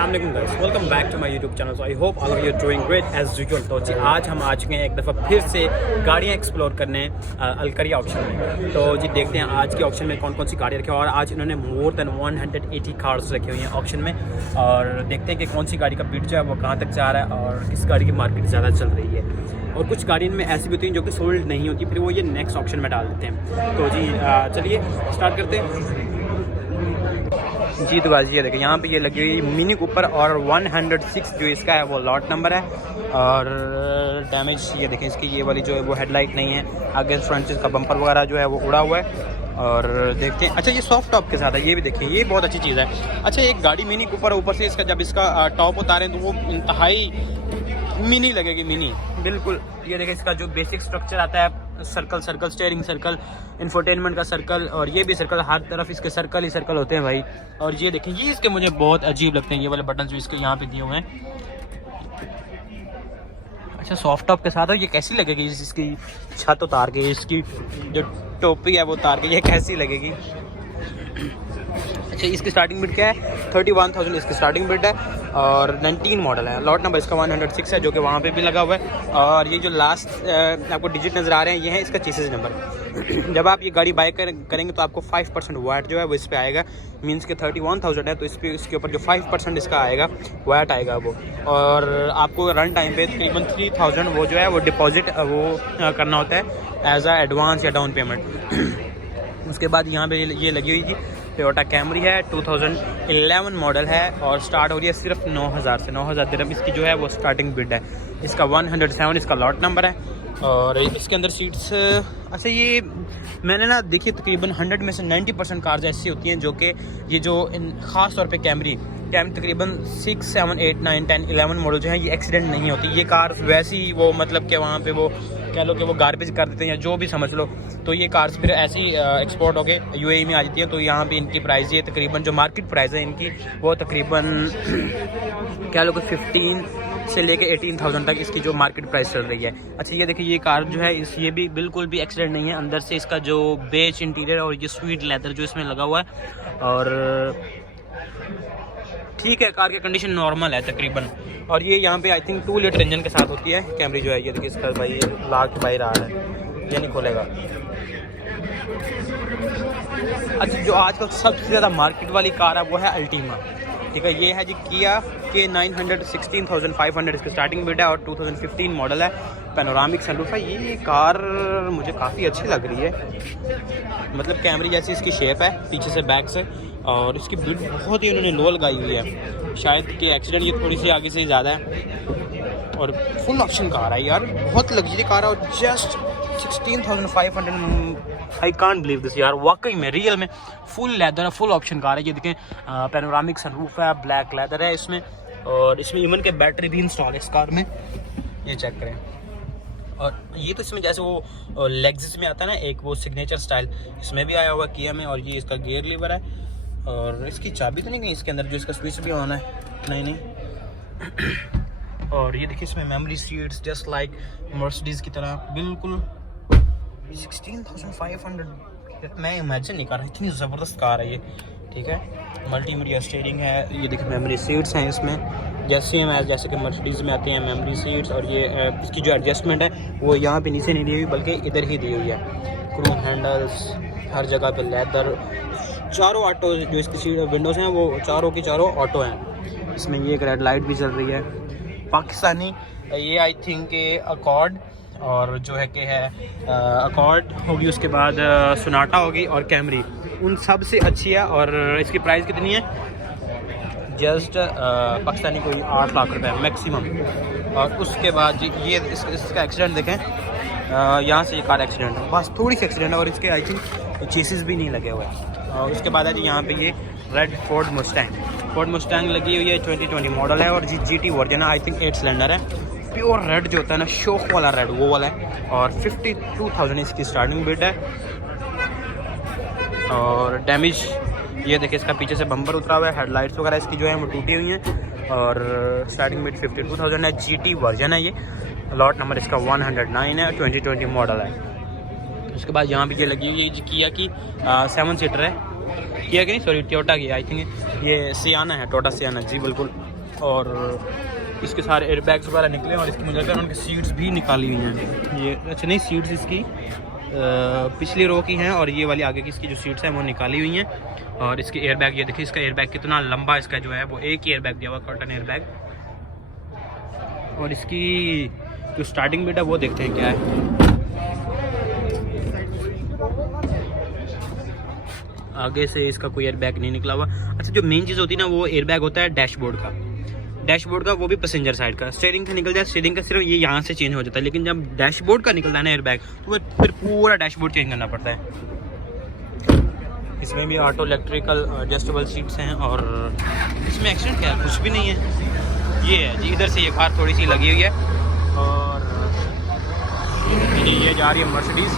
अस्सलाम वालेकुम guys, welcome back to my YouTube channel. So I hope all of you doing great as usual. तो जी आज हम आ चुके हैं एक दफ़ा फिर से गाड़ियाँ एक्सप्लोर करने अलकरिया ऑक्शन में। तो जी देखते हैं आज के ऑक्शन में कौन कौन सी गाड़ियाँ रखी हैं। और आज इन्होंने मोर देन 180 कार्स रखी हुई हैं ऑक्शन में। और देखते हैं कि कौन सी गाड़ी का बिड जो है वो कहाँ तक जा रहा है और किस गाड़ी की मार्केट ज़्यादा चल रही है। और कुछ गाड़ियों में ऐसी भी होती हैं जो कि सोल्ड नहीं होती, फिर वो ये नेक्स्ट ऑक्शन में डाल देते हैं। तो जी चलिए स्टार्ट करते हैं जी। तो गाजी ये देखिए यहाँ पे ये लगी हुई मिनी कूपर और 106 जो इसका है वो लॉट नंबर है। और डैमेज ये देखें इसकी ये वाली जो है वो हेडलाइट नहीं है, आगे फ्रंट का बम्पर वगैरह जो है वो उड़ा हुआ है। और देखते हैं, अच्छा ये सॉफ्ट टॉप के साथ है, ये भी देखिए ये बहुत अच्छी चीज़ है। अच्छा एक गाड़ी मिनी कूपर ऊपर से इसका जब इसका टॉप उतारें तो वो इंतहाई मिनी लगेगी, मिनी बिल्कुल। ये देखिए इसका जो बेसिक स्ट्रक्चर आता है, circle circle steering circle, infotainment का सर्कल और ये भी सर्कल, हर तरफ इसके सर्कल ही सर्कल होते हैं भाई। और ये देखें ये इसके मुझे बहुत अजीब लगते हैं ये वाले बटन जो इसके यहाँ पे दिए हुए हैं। अच्छा सॉफ्ट टॉप के साथ है, ये कैसी लगेगी इसकी छत उतार के, इसकी जो टोपी है वो उतार के, ये कैसी लगेगी। अच्छा इसकी स्टार्टिंग बिड क्या है, 31,000 इसकी स्टार्टिंग बिड है और 19 मॉडल है। लॉट नंबर इसका 106 है जो कि वहाँ पे भी लगा हुआ है। और ये जो लास्ट आपको डिजिट नज़र आ रहे हैं ये है इसका चेसिस नंबर। जब आप ये गाड़ी बाय करेंगे तो आपको 5% वैट जो है वो इस पर आएगा। मीन्स के 31,000 है तो इस पर इसके ऊपर जो 5% इसका आएगा वैट आएगा वो। और आपको रन टाइम पे तकरीबन 3,000 वो जो है वो डिपॉजिट वो करना होता है एज आ एडवांस या डाउन पेमेंट। उसके बाद यहाँ पे ये लगी हुई थी टोयोटा कैमरी है, 2011 मॉडल है और स्टार्ट हो रही है सिर्फ 9,000 से। 9,000 दिरहम इसकी जो है वो स्टार्टिंग बिड है। इसका 107 इसका लॉट नंबर है। और इसके अंदर सीट्स, अच्छा ये मैंने ना देखिए तकरीबन 100 में से 90% कार्स ऐसी होती हैं जो कि ये जो ख़ास तौर पे कैमरी तकरीबन 6, 7, 8, 9, 10, 11 मॉडल जो है ये एक्सीडेंट नहीं होती। ये कार्स वैसी वो मतलब कि वहाँ पे वो कह लो कि वो गार्बेज कर देते हैं या जो भी समझ लो। तो ये कार्स फिर ऐसी एक्सपोर्ट होके यूएई में आ जाती है। तो यहाँ पे इनकी प्राइस ये तकरीबन जो मार्केट प्राइस है इनकी वो तकरीबन कह लो कि 15 से लेके 18,000 तक इसकी जो मार्केट प्राइस चल रही है। अच्छा ये देखिए ये कार जो है ये भी बिल्कुल भी एक्सीडेंट नहीं है। अंदर से इसका जो बेज इंटीरियर और ये स्वीट लेदर जो इसमें लगा हुआ है और ठीक है, कार की कंडीशन नॉर्मल है तकरीबन। और ये यहाँ पे आई थिंक 2 लीटर इंजन के साथ होती है कैमरी जो है। ये देखिए इसका भाई लाख बाहर आ रहा है, ये नहीं खोलेगा। अच्छा जो आजकल सबसे ज़्यादा मार्केट वाली कार है वो है अल्टीमा, ठीक है। ये है जी किया के 900 16,500 इसकी स्टार्टिंग बिड है और 2015 मॉडल है, पैनोरामिक सनरूफ है। ये कार मुझे काफ़ी अच्छी लग रही है, मतलब कैमरी जैसी इसकी शेप है पीछे से बैक से। और इसकी बिड बहुत ही उन्होंने लो लगाई हुई है, शायद कि एक्सीडेंट ये थोड़ी सी आगे से ही ज़्यादा है। और फुल ऑप्शन कार है यार, बहुत लग्जरी कार है और just 16,500। I can't believe this यार, वाकई में रियल में फुल लेदर है, फुल ऑप्शन कार है। ये देखें पैनोरामिक सनरूफ है, ब्लैक लेदर है इसमें और इसमें इवन के बैटरी भी इंस्टॉल है इस कार में, ये चेक करें। और ये तो इसमें जैसे वो लेग्स में आता है ना एक वो सिग्नेचर स्टाइल, इसमें भी आया हुआ किया में। और ये इसका गियर लीवर है और इसकी चाबी तो नहीं गई इसके अंदर, जो इसका स्विच भी ऑन है, नहीं। और ये देखिए इसमें memory seats just like Mercedes की तरह बिल्कुल। 16,500 मैं इमेजिन नहीं कर रहा, इतनी ज़बरदस्त कार है ये, ठीक है। मल्टीमीडिया स्टीयरिंग है, ये देखिए मेमोरी सीट्स हैं इसमें जैसे कि मर्सिडीज़ में आती हैं मेमोरी सीट्स। और ये इसकी जो एडजस्टमेंट है वो यहाँ पे नीचे नहीं दी हुई बल्कि इधर ही दी हुई है। क्रूम हैंडल्स हर जगह पे लेदर, चारों ऑटो जो इसकी सीट विंडोज़ हैं वो चारों की चारों ऑटो हैं। इसमें ये एक रेड लाइट भी चल रही है पाकिस्तानी। ये आई थिंक अकॉर्ड और जो है कि है अकॉर्ड होगी, उसके बाद सोनाटा होगी और कैमरी उन सब से अच्छी है। और इसकी प्राइस कितनी है, जस्ट पाकिस्तानी कोई 8 लाख रुपए मैक्सिमम। और उसके बाद ये इसका एक्सीडेंट देखें, यहाँ से ये कार एक्सीडेंट है, बस थोड़ी सी एक्सीडेंट है। और इसके आई थिंक चेसिस भी नहीं लगे हुए। और उसके बाद है जी यहाँ पे ये रेड फोर्ड मुस्टैंग लगी हुई है, 2020 मॉडल है और GT वर्जन है, आई थिंक 8 सिलेंडर है। प्योर रेड जो होता है ना, शोक वाला रेड, वो वाला है। और 52,000 इसकी स्टार्टिंग बिड है। और डैमेज ये देखिए इसका पीछे से बम्पर उतरा हुआ है, हेडलाइट्स वगैरह इसकी जो है वो टूटी हुई हैं। और स्टार्टिंग बिड 52,000 है, GT वर्जन है ये, लॉट नंबर इसका 109 है, 2020 मॉडल है। उसके बाद यहाँ भी ये लगी हुई है किया की 7 सीटर है, किया की नहीं सॉरी टोयोटा की, आई थिंक ये सियाना है, टोयोटा सियाना जी बिल्कुल। और इसके सारे एयरबैग्स वगैरह निकले और इसकी मुझे लगता है उनकी सीट्स भी निकाली हुई हैं। ये अच्छा नहीं, सीट्स इसकी पिछली रो की हैं और ये वाली आगे की इसकी जो सीट्स हैं वो निकाली हुई हैं। और इसके एयरबैग ये देखिए, इसका एयरबैग कितना लंबा इसका जो है वो एक ही एयरबैग दिया हुआ, कर्टन एयरबैग। और इसकी जो स्टार्टिंग बिट है वो देखते हैं क्या है। आगे से इसका कोई एयरबैग नहीं निकला हुआ। अच्छा, जो मेन चीज़ होती है ना वो एयरबैग होता है डैशबोर्ड का, वो भी पैसेंजर साइड का। स्टीयरिंग का निकल जाए, स्टीयरिंग का सिर्फ ये यहाँ से चेंज हो जाता है, लेकिन जब डैशबोर्ड का निकलता है ना एयरबैग तो फिर पूरा डैशबोर्ड चेंज करना पड़ता है। इसमें भी ऑटो इलेक्ट्रिकल एडजस्टेबल सीट्स हैं और इसमें एक्सीडेंट क्या है, कुछ भी नहीं है। ये है जी, इधर से ये कार थोड़ी सी लगी हुई है और ये जा रही है मर्सिडीज़।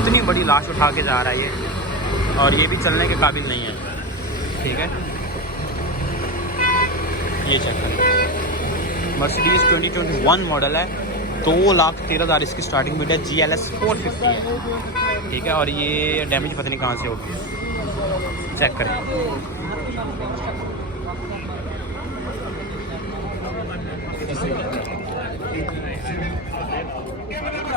इतनी बड़ी लाश उठा के जा रहा है ये, और ये भी चलने के काबिल नहीं है। ठीक है, ये चेक करें, मर्सिडीज़ 2021 मॉडल है, 2,13,000 इसकी स्टार्टिंग बिड है। GLS 450 है। ठीक है, और ये डैमेज पता नहीं कहाँ से होगी, चेक करें।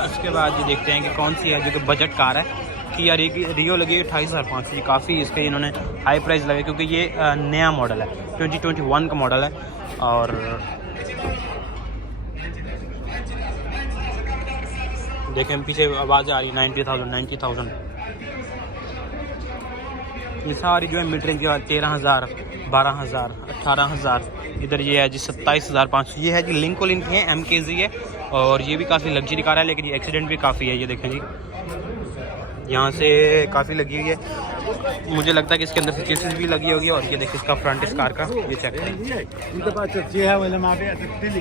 उसके बाद ये देखते हैं कि कौन सी है जो कि बजट कार है। कि यार रियो लगी 28,500, काफ़ी इसके इन्होंने हाई प्राइस लगे क्योंकि ये नया मॉडल है, 2021 का मॉडल है। और देखें पीछे आवाज़ आ रही है 90,000। ये सारी जो है मिड रेंज के बाद 13,000, 12,000, 18,000। इधर ये है जी 27,500। ये है जी लिंकोलिन की है, MKZ है और ये भी काफ़ी लग्जरी कार है, लेकिन ये एक्सीडेंट भी काफ़ी है। ये देखें जी, यहाँ से काफ़ी लगी हुई है। मुझे लगता है कि इसके अंदर से चेसिस भी लगी होगी। और ये देखिए इसका फ्रंट इस कार का, ये चेक करें।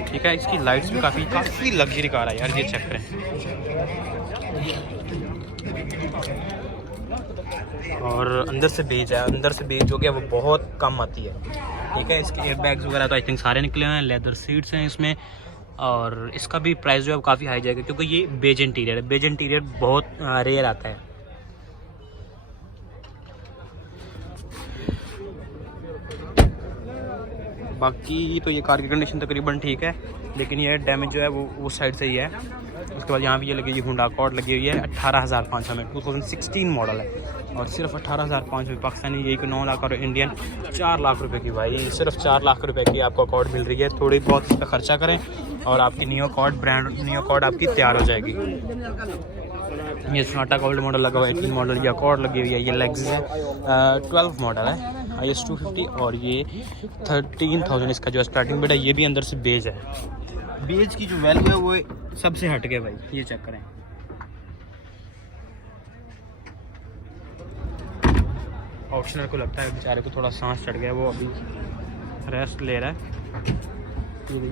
ठीक है, इसकी लाइट्स भी काफ़ी लग्जरी कार है यार, ये चेक करें। और अंदर से बेज है, अंदर से बेज जो कि वो बहुत कम आती है। ठीक है, इसके एयरबैग्स वगैरह तो आई थिंक सारे निकले हुए हैं, लेदर सीट्स हैं इसमें। और इसका भी प्राइस जो है काफ़ी हाई जाएगा क्योंकि ये बेज इंटीरियर है। बेज इंटीरियर बहुत रेयर आता है। बाकी तो ये कार की कंडीशन तकरीबन ठीक है, लेकिन ये डैमेज जो है वो उस साइड से ही है। उसके बाद यहाँ भी ये लगी हुई होंडा अकॉर्ड लगी हुई है 18,500 में, 2016 मॉडल है। और सिर्फ 18,500 में पाकिस्तानी यही को 9 लाख और इंडियन 4 लाख रुपए की। भाई सिर्फ 4 लाख रुपए की आपको अकॉर्ड मिल रही है। थोड़ी बहुत इस पर खर्चा करें और आपकी neo accord brand neo accord आपकी तैयार हो जाएगी। ये स्मार्टा गोल्ड मॉडल लगा हुआ है, 3 मॉडल ये अकॉर्ड लगी हुई है। ये लेग्स है 12 मॉडल है, IS 250 और ये 13,000 इसका जो स्टार्टिंग बिड है। ये भी अंदर से बेज है। बेज की जो वैल्यू है वो सबसे हट गए भाई, ये चेक करें। ऑप्शनर को लगता है बेचारे को थोड़ा सांस चढ़ गया, वो अभी रेस्ट ले रहा है।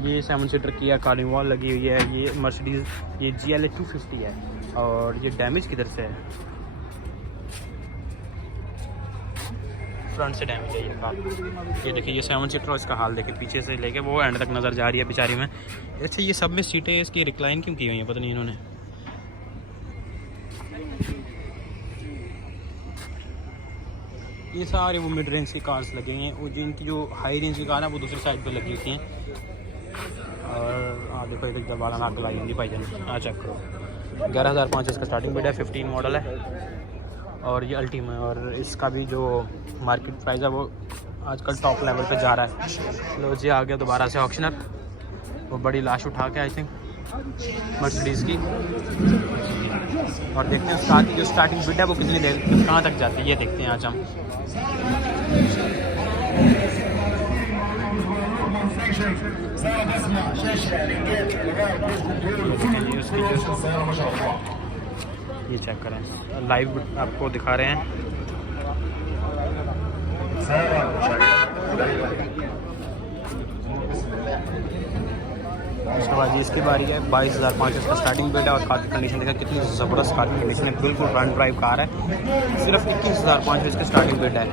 ये 7 सीटर की कार्निवाल लगी हुई है। ये मर्सिडीज़ ये GLA 250 है। और ये डैमेज किधर से है, फ्रंट से डैमेज है ये कार। ये देखिए ये 7 सीटर, इसका हाल देखिए, पीछे से लेके वो एंड तक नज़र जा रही है बेचारी में। अच्छा, ये सब में सीटें इसकी रिक्लाइन क्यों की हुई हैं पता नहीं इन्होंने। ये सारी वो मिड रेंज की कार्स लगी हुई हैं, और जिनकी जो हाई रेंज की कार है वो दूसरी साइड पे लगी होती हैं। और देखो एक दबाना नाक लाई होंगी भाई जान, चेक करो। 11,500 इसका स्टार्टिंग बिड है, 15 मॉडल है और ये अल्टीमा है। और इसका भी जो मार्केट प्राइस है वो आजकल टॉप लेवल पे जा रहा है। लो जी आ गया दोबारा से ऑक्शनर, वो बड़ी लाश उठा के आई थिंक मर्सिडीज़ की। और देखते हैं उसका की जो स्टार्टिंग बिड है वो कितनी देर कहाँ तक जाती है, ये देखते हैं आज हम। ये चेक करें, लाइव आपको दिखा रहे हैं। उसके बाद ये इसकी बारी है, 22,500 इसका स्टार्टिंग बिड है। और कार की कंडीशन देखा कितनी ज़बरदस्त कार की कंडीशन है, बिल्कुल फ्रंट ड्राइव कार है। सिर्फ 21,500 इसका स्टार्टिंग बिड है।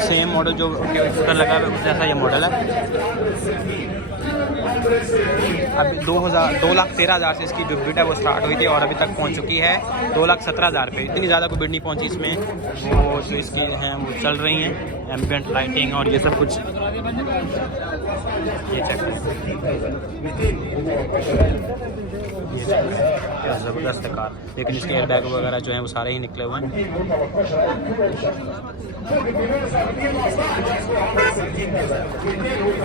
सेम मॉडल जो स्कूटर लगा है जैसा ये मॉडल है। अभी 2,13,000 से इसकी जो बिड है वो स्टार्ट हुई थी और अभी तक पहुंच चुकी है 2,17,000 पे। इतनी ज़्यादा कोई बिड नहीं पहुंची इसमें, वो जो इसकी हैं वो चल रही हैं। एम्बिएंट लाइटिंग और ये सब कुछ। ये चेक क्या ज़बरदस्त है कार, लेकिन इसके एयरबैग वगैरह जो हैं वो सारे ही निकले हुए हैं।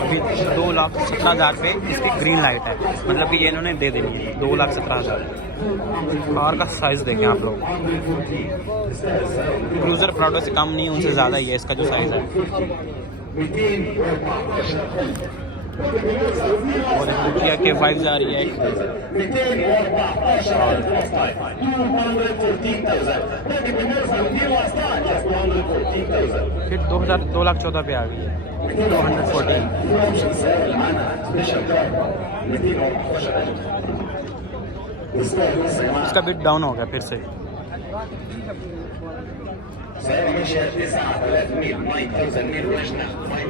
अभी 2,17,000 पे इसकी ग्रीन लाइट है, मतलब कि ये इन्होंने दे देनी है 2,17,000। कार का साइज़ देखें आप लोग, क्रूज़र प्राडो से कम नहीं, उनसे ज़्यादा ही है इसका जो साइज़ है। और किया के 5 जा रही है फिर 2,14,000 पे आ गई है 214। इसका बिट डाउन हो गया फिर से।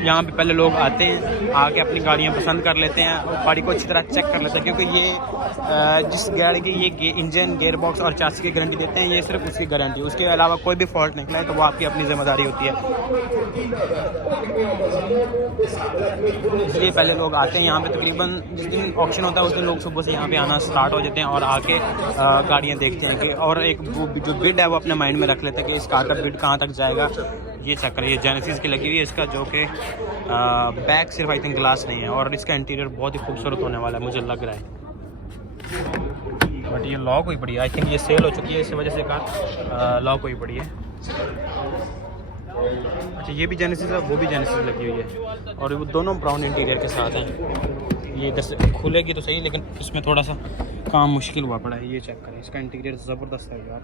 यहाँ पे पहले लोग आते हैं, आके अपनी गाड़ियाँ पसंद कर लेते हैं और गाड़ी को अच्छी तरह चेक कर लेते हैं, क्योंकि ये जिस गाड़ी की ये इंजन, गेयर बॉक्स और चासी की गारंटी देते हैं, ये सिर्फ उसकी गारंटी, उसके अलावा कोई भी फॉल्ट निकला है तो वो आपकी अपनी जिम्मेदारी होती है। इसलिए पहले लोग आते हैं यहाँ पे, तकरीबन जिस दिन ऑक्शन होता है उस दिन लोग सुबह से यहाँ पे आना स्टार्ट हो जाते हैं और आके गाड़ियाँ देखते हैं कि, और एक जो बिड है वो अपने माइंड में रख लेते हैं कि इस कार का बिड कहाँ तक जाएगा। ये चक्कर, ये जेनेसिस की लगी हुई है इसका, जो कि बैक सिर्फ आई थिंक ग्लास नहीं है, और इसका इंटीरियर बहुत ही खूबसूरत होने वाला है मुझे लग रहा है। बट ये लॉक हुई पड़ी है, आई थिंक ये सेल हो चुकी है, इसी वजह से कार लॉक हुई पड़ी है। अच्छा, ये भी जेनेसिस है, वो भी जेनेसिस लगी हुई है, और वो दोनों ब्राउन इंटीरियर के साथ हैं। ये इधर से खुलेगी तो सही, लेकिन इसमें थोड़ा सा काम मुश्किल हुआ पड़ा है। ये चेक करें, इसका इंटीरियर ज़बरदस्त है यार।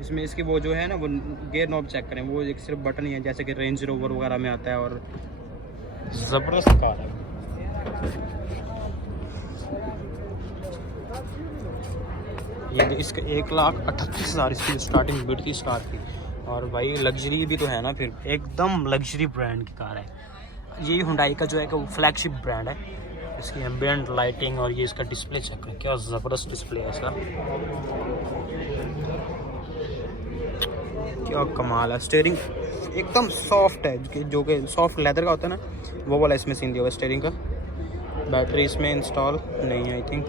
इसमें इसकी वो जो है ना, वो गेयर नॉब चेक करें, वो एक सिर्फ बटन ही है, जैसे कि रेंज रोवर वगैरह में आता है, और ज़बरदस्त कार है। ये इसका 1,38,000 इसकी स्टार्टिंग बिड थी इस कार की, और भाई लग्जरी भी तो है ना, फिर एकदम लग्जरी ब्रांड की कार है। ये हुंडई का जो है कि वो फ्लैगशिप ब्रांड है। इसकी एम्बिएंट लाइटिंग और ये इसका डिस्प्ले चेक करें, क्या ज़बरदस्त डिस्प्ले है इसका, क्या कमाल है। स्टीयरिंग एकदम सॉफ्ट है, जो कि सॉफ्ट लेदर का होता है ना, वो वाला इसमें सीन दिया हुआ है स्टीयरिंग का। बैटरी इसमें इंस्टॉल नहीं है, आई थिंक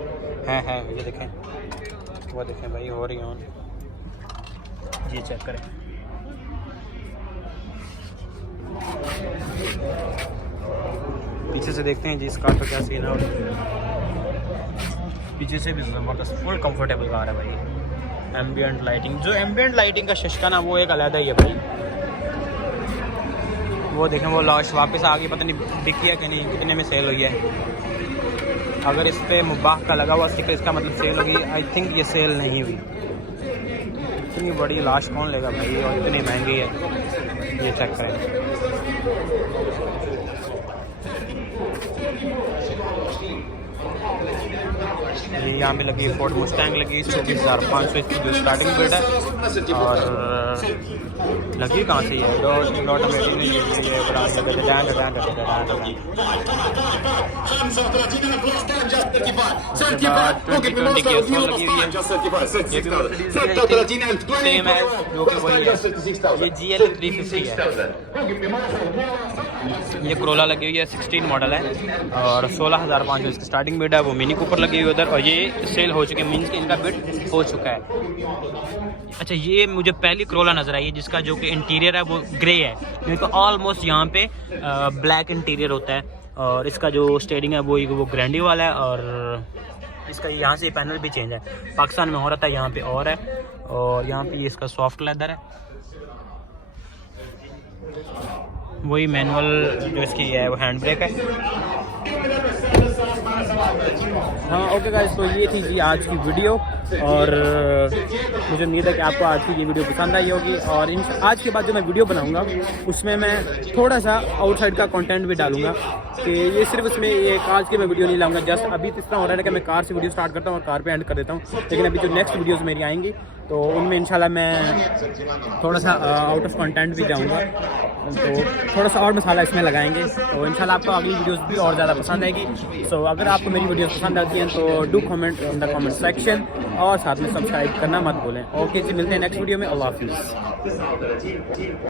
है, ये देखें, वो देखें भाई, हो रही है ऑन। ये चेक करें, पीछे से देखते हैं जी इस कार का क्या सीन है। पीछे से भी ज़बरदस्त फुल कंफर्टेबल कार है भाई। एम्बिएंट लाइटिंग, जो एम्बिएंट लाइटिंग का शशका ना, वो एक अलग ही है भाई। वो देखें, वो लॉश वापस आ गई, पता नहीं बिकी है कि नहीं, कितने में सेल हुई है। अगर इस पर मुबाह का लगा हुआ स्टिकर, इसका मतलब सेल होगी। आई थिंक ये सेल नहीं हुई। इतनी बड़ी लाश कौन लेगा भाई, और इतनी महंगी है। ये चेक करें, ये यहाँ पे लगी फोर्ड मुस्टैंग लगी 24,500 इसकी जो स्टार्टिंग बिड है, और लगी कहाँ से है, ऑटोमेटिक नहीं, ये बड़ा सेम है, जो कि वही है। ये GL 350 है, ये कोरोला लगी हुई है, 16 मॉडल है, और 16,500 इसकी स्टार्टिंग बिड है। वो मिनी कूपर लगी हुई उधर, और ये सेल हो चुके हैं, मीन्स कि इनका बिड हो चुका है। अच्छा, ये मुझे पहली कोरोला नज़र आई है जिसका जो कि इंटीरियर है वो ग्रे है, नहीं तो ऑलमोस्ट यहाँ पे ब्लैक इंटीरियर होता है, और इसका जो स्टीयरिंग है वो ग्रैंडी वाला है, और इसका यहाँ से पैनल भी चेंज है। पाकिस्तान में हो रहा था, यहाँ पे और है, और यहाँ पे इसका सॉफ्ट लेदर है। वही मैनुअल जो इसकी है वो हैंड ब्रेक है। हाँ ओके गाइस, तो ये थी जी आज की वीडियो, और मुझे उम्मीद है कि आपको आज की ये वीडियो पसंद आई होगी। और आज के बाद जो मैं वीडियो बनाऊंगा उसमें मैं थोड़ा सा आउटसाइड का कंटेंट भी डालूंगा, कि ये सिर्फ उसमें ये कार की मैं वीडियो नहीं लाऊंगा। जस्ट अभी तो इस तरह हो रहा है कि मैं कार से वीडियो स्टार्ट करता हूँ और कार पे एंड कर देता हूँ, लेकिन अभी जो नेक्स्ट वीडियोज़ मेरी आएंगी तो उनमें इंशाल्लाह मैं थोड़ा सा आउट ऑफ कंटेंट भी जाऊंगा, तो थोड़ा सा और मसाला इसमें लगाएंगे, तो इंशाल्लाह आपको अगली वीडियोस भी और ज़्यादा पसंद आएगी। सो अगर आपको मेरी वीडियोस पसंद आती हैं तो do comment in the comment section, और साथ में सब्सक्राइब करना मत भूलें। ओके जी, मिलते हैं नेक्स्ट वीडियो में। अल्लाह हाफिज़।